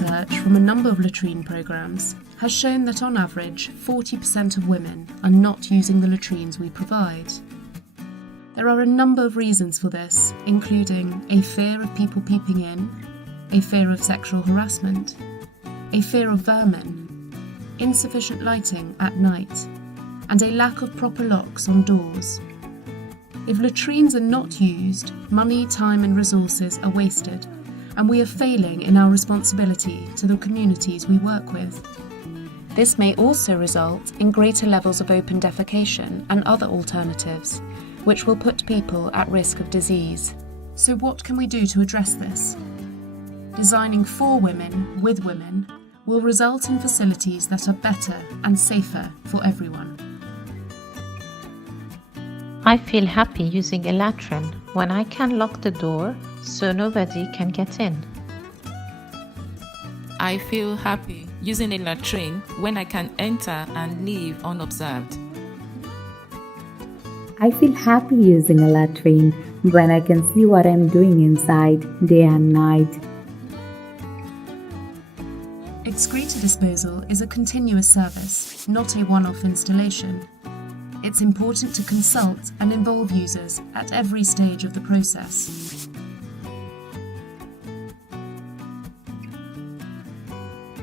research from a number of latrine programmes has shown that on average 40% of women are not using the latrines we provide. There are a number of reasons for this, including a fear of people peeping in, a fear of sexual harassment, a fear of vermin, insufficient lighting at night, and a lack of proper locks on doors. If latrines are not used, money, time and resources are wasted, and we are failing in our responsibility to the communities we work with. This may also result in greater levels of open defecation and other alternatives, which will put people at risk of disease. So what can we do to address this? Designing for women, with women, will result in facilities that are better and safer for everyone. I feel happy using a latrine when I can lock the door so nobody can get in. I feel happy using a latrine when I can enter and leave unobserved. I feel happy using a latrine when I can see what I'm doing inside day and night. Excreta disposal is a continuous service, not a one-off installation. It's important to consult and involve users at every stage of the process.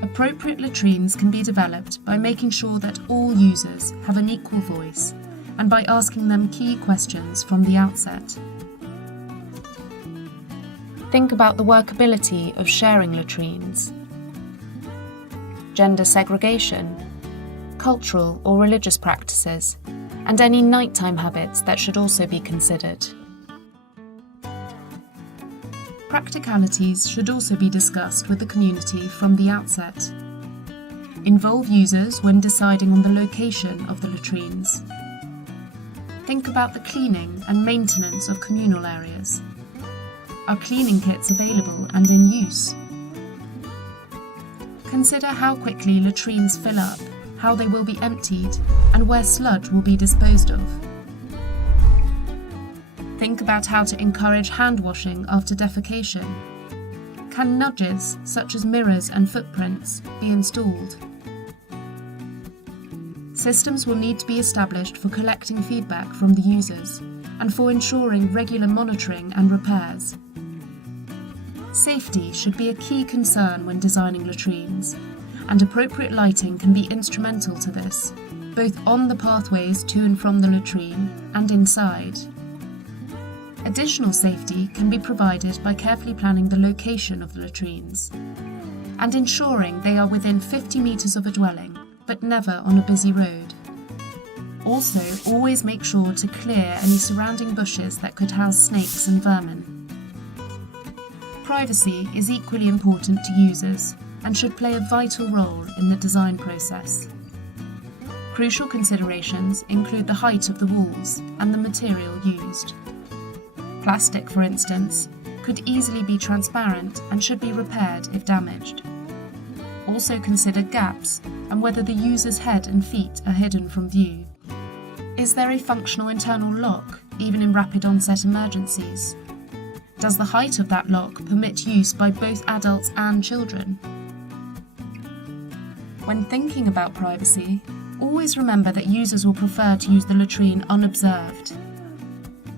Appropriate latrines can be developed by making sure that all users have an equal voice and by asking them key questions from the outset. Think about the workability of sharing latrines, gender segregation, cultural or religious practices, and any nighttime habits that should also be considered. Practicalities should also be discussed with the community from the outset. Involve users when deciding on the location of the latrines. Think about the cleaning and maintenance of communal areas. Are cleaning kits available and in use? Consider how quickly latrines fill up, how they will be emptied, and where sludge will be disposed of. Think about how to encourage hand washing after defecation. Can nudges, such as mirrors and footprints, be installed? Systems will need to be established for collecting feedback from the users and for ensuring regular monitoring and repairs. Safety should be a key concern when designing latrines, and appropriate lighting can be instrumental to this, both on the pathways to and from the latrine and inside. Additional safety can be provided by carefully planning the location of the latrines and ensuring they are within 50 metres of a dwelling, but never on a busy road. Also, always make sure to clear any surrounding bushes that could house snakes and vermin. Privacy is equally important to users and should play a vital role in the design process. Crucial considerations include the height of the walls and the material used. Plastic, for instance, could easily be transparent and should be repaired if damaged. Also consider gaps and whether the user's head and feet are hidden from view. Is there a functional internal lock, even in rapid onset emergencies? Does the height of that lock permit use by both adults and children? When thinking about privacy, always remember that users will prefer to use the latrine unobserved.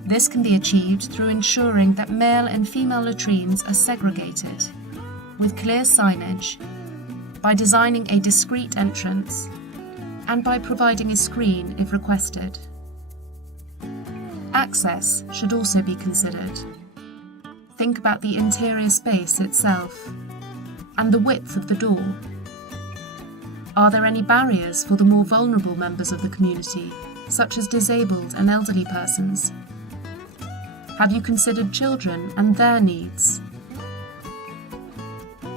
This can be achieved through ensuring that male and female latrines are segregated, with clear signage, by designing a discreet entrance, and by providing a screen if requested. Access should also be considered. Think about the interior space itself and the width of the door. Are there any barriers for the more vulnerable members of the community, such as disabled and elderly persons? Have you considered children and their needs?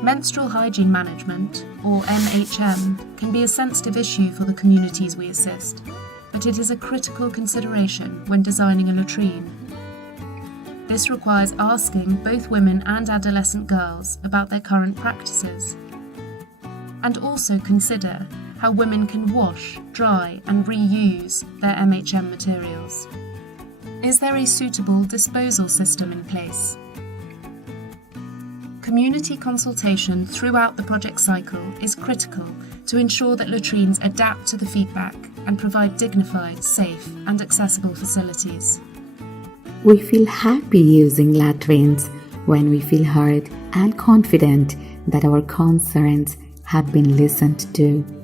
Menstrual hygiene management, or MHM, can be a sensitive issue for the communities we assist, but it is a critical consideration when designing a latrine. This requires asking both women and adolescent girls about their current practices, and also consider how women can wash, dry, and reuse their MHM materials. Is there a suitable disposal system in place? community consultation throughout the project cycle is critical to ensure that latrines adapt to the feedback and provide dignified, safe and accessible facilities. We feel happy using latrines when we feel heard and confident that our concerns have been listened to.